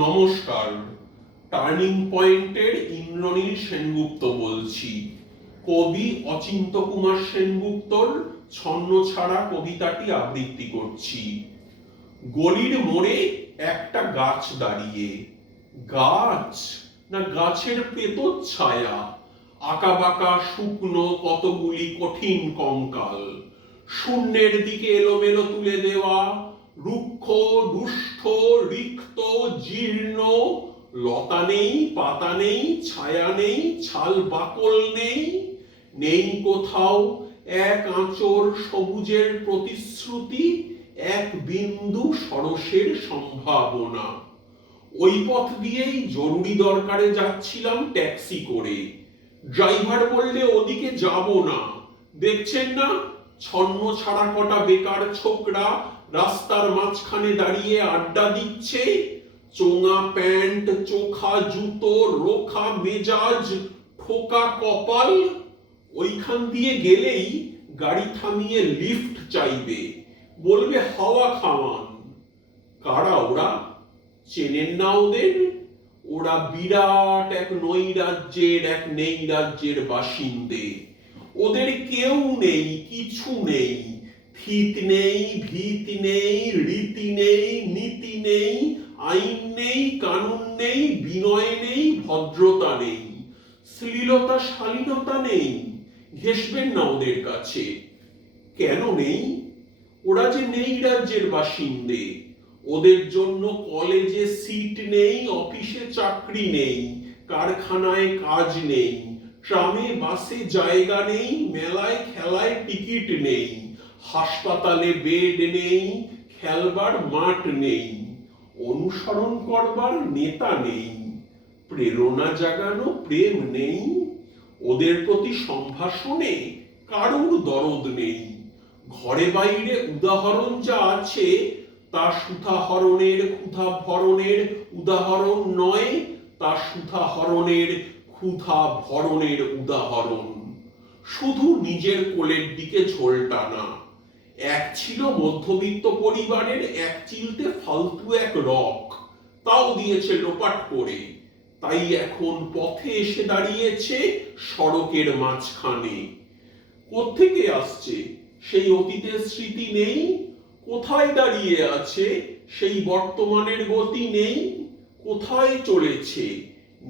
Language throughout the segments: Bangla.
নমস্কার, টার্নিং পয়েন্টের ইন্দ্রনীল সেনগুপ্ত বলছি। কবি অচিন্ত্য কুমার সেনগুপ্তর ছন্নছাড়া কবিতাটি আবৃত্তি করছি। গলির মোড়ে একটা গাছ দাঁড়িয়ে, গাছ না গাছের প্রেতচ্ছায়া, আঁকাবাঁকা শুকনো কতগুলি কঠিন কঙ্কাল, শূন্যের দিকে এলোমেলো তুলে দেওয়া, রুক্ষ দুষ্ট রিক্ত জীর্ণ, লতা নেই, পাতা নেই, ছায়া নেই, ছাল বাকল নেই, নেই কোথাও এক আঁচড় সবুজের প্রতিশ্রুতি, এক বিন্দু সরসের সম্ভাবনা। ওই পথ দিয়েই জরুরি দরকারে যাচ্ছিলাম ট্যাক্সি করে। ড্রাইভার বললে ওদিকে যাব না, দেখছেন না ছন্ন ছাড়া কটা বেকার ছোকরা রাস্তার মাঝখানে দাঁড়িয়ে আড্ডা দিচ্ছে, চোঙা প্যান্ট, চোখা জুতো, রোখা মেজাজ, ঠোকা কপাল। ওইখান দিয়ে গেলেই গাড়ি থামিয়ে লিফট চাইবে, বলবে হাওয়া খাওয়ান। কারা ওরা? চেনেন না ওদের? ওরা বিরাট এক নৈরাজ্যের, এক নেই রাজ্যের বাসিন্দে। ওদের কেউ নেই, কিছু নেই, ফিত নেই, ভীত নেই, রীতি নেই, নীতি নেই, আইন নেই, কানুন নেই, বিনয় নেই, ভদ্রতা নেই, শ্লীলতা শালীনতা নেই। ঘেঁষবেন না ওদের কাছে। কেন নেই? ওরা যে নেই রাজ্যের বাসিন্দে। ওদের জন্য কলেজে সিট নেই, অফিসে চাকরি নেই, কারখানায় কাজ নেই, ট্রামে বাসে জায়গা নেই, মেলায় খেলায় টিকিট নেই, হাসপাতালে বেড নেই, খেলবার মাঠ নেই, অনুসরণ করবার নেতা নেই, প্রেরণা জাগানো প্রেম নেই। ওদের প্রতি সম্ভাষণে কারোর দরদ নেই। ঘরে বাইরে উদাহরণ যা আছে তা সুধাহরণের ক্ষুধা ভরণের উদাহরণ নয়, তা সুধাহরণের ক্ষুধা ভরণের উদাহরণ। শুধু নিজের কোলের দিকে ঝোল টানা। এক ছিল মধ্যবিত্ত পরিবারের এক চিলতে ফালতু এক রক, তাও দিয়েছে লোপাট করে। তাই এখন পথে এসে দাঁড়িয়েছে সড়কের মাঝখানে। কোত্থেকে আসছে সেই অতীতের স্মৃতি নেই? কোথায় দাঁড়িয়ে আছে সেই বর্তমানের গতি নেই? কোথায় চলেছে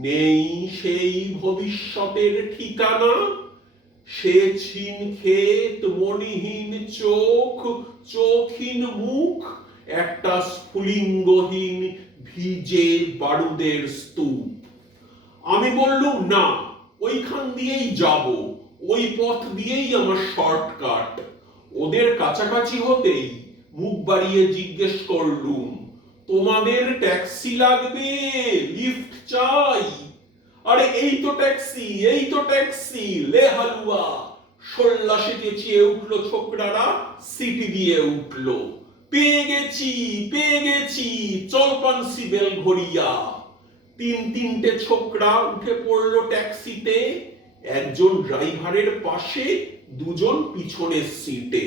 নেই সেই ভবিষ্যতের ঠিকানা? সে ছিন ক্ষেত, মণিহীন চোখ, চোখহীন মুখ, একটা স্ফুলিঙ্গহীন ভিজে বারুদের স্তূপ। আমি বললুম না, ওইখান দিয়েই যাব, ওই পথ দিয়েই আমার শর্টকাট। ওদের কাছাকাছি হতেই মুখ বাড়িয়ে জিজ্ঞেস করলুম, তোমাদের ট্যাক্সি লাগবে? লিফট চাই? আরে এই তো ট্যাক্সি, এই তো ট্যাক্সি, লে হালুয়া। সল্লাসে চেঁচিয়ে উঠলো ছোকরারা, সিটি দিয়ে উঠলো। পেয়ে গেছি, পেয়ে গেছি, চলপানসি বেল ঘড়িয়া। তিনটে ছোকরা উঠে পড়লো ট্যাক্সিতে, একজন ড্রাইভারের পাশে, দুজন পিছনের সিটে।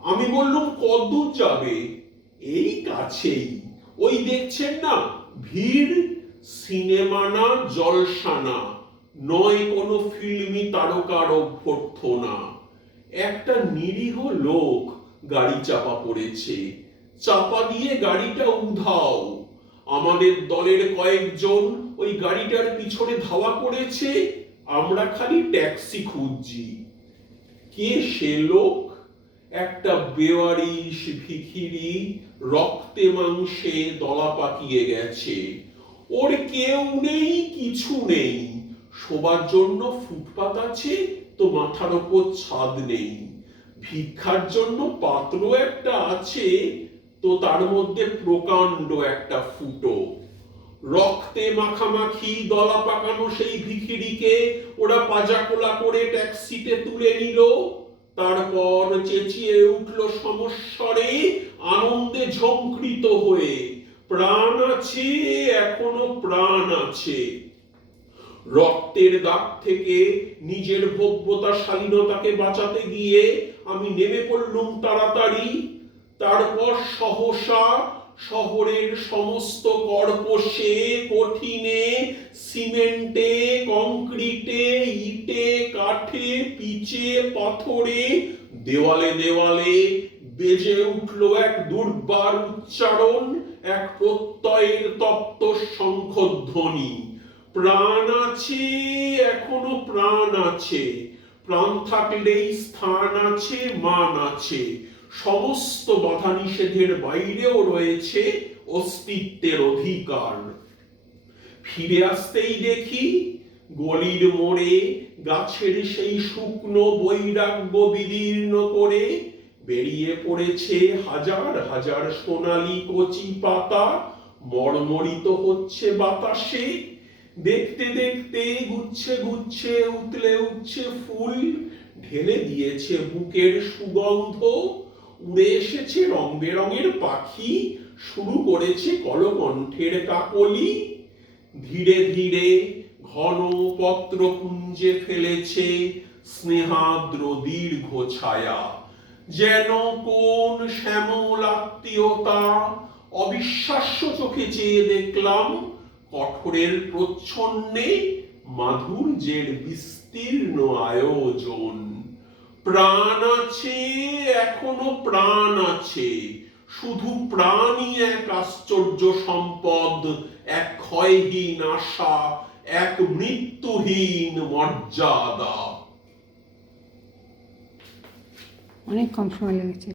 আমি বললুম কতদূর যাবে? এই কাছেই, ওই দেখছেন না ভিড়। সিনেমা না, জলসা না, নয় কোনো ফিল্মি তারকার অভ্যর্থনা। একটা নিরীহ লোক গাড়ি চাপা পড়েছে, চাপা দিয়ে গাড়িটা উধাও। আমাদের দলের কয়েকজন ওই গাড়িটার পিছনে ধাওয়া করেছে, আমরা খালি ট্যাক্সি খুঁজছি। কে সে লোক? একটা বেওয়ারিশ ভিখিরি, রক্তে মাংসে দলা পাকিয়ে গেছে। ওর কেউ নেই, কিছু নেই, শোবার জন্য ফুটপাত আছে তো মাথার উপর ছাদ নেই, ভিক্ষার জন্য পাত্র একটা আছে তো তার মধ্যে প্রকাণ্ড একটা ফুটো। রক্তে মাখামাখি দলা পাকানো সেই ভিখিরিকে ওরা পাজাকোলা করে ট্যাক্সিতে তুলে নিল। তারপর চেঁচিয়ে উঠলো সমস্বরে, আনন্দে ঝঙ্কৃত হয়ে, প্রাণ আছে, এখনো প্রাণ আছে। রক্তের দাগ থেকে নিজের ভব্যতা শালীনতাকে বাঁচাতে গিয়ে আমি নেমে পড়লুম তাড়াতাড়ি। তারপর সহসা শহরের সমস্ত কর্পসে, কঠিনে, সিমেন্টে, কংক্রিটে, ইটে, কাঠে, পিচে, পাথরে, দেওয়ালে দেওয়ালে বেজে উঠল এক দুর্বার উচ্চারণ, এক প্রত্যয়ের তপ্ত শঙ্খধ্বনি। প্রাণ আছে, এখনো প্রাণ আছে, প্রাণ থাকলেই স্থান আছে, মান আছে। সমস্ত বাধা নিষেধের বাইরেও রয়েছে অস্তিত্বের অধিকার। ফিরে আসতেই দেখি গলির মোড়ে গাছের সেই শুকনো বৈরাগ্য বিদীর্ণ করে বেরিয়ে পড়েছে হাজার হাজার সোনালী কচি পাতা, মর্মরিত হচ্ছে বাতাসে। দেখতে দেখতে গুচ্ছে গুচ্ছে উতলে উঠছে ফুল, ঢেলে দিয়েছে বুকের সুগন্ধ। উড়ে এসেছে রং বেরঙের পাখি, শুরু করেছে কলকণ্ঠের কাকলি। ধীরে ধীরে ঘন পত্র কুঞ্জে ফেলেছে স্নেহাদ্র দীর্ঘ ছায়া। যেন কোন শ্যামল আত্মীয়তা। অবিশ্বাস্য চোখে চেয়ে দেখলাম কঠোরের প্রচ্ছন্নে মাধুর্যের বিস্তীর্ণ আয়োজন। প্রাণ আছে, এখনো প্রাণ আছে, শুধু প্রাণই এক আশ্চর্য সম্পদ, এক ক্ষয়হীন আশা, এক মৃত্যুহীন মর্যাদা। অনেক কম সময় লেগেছে।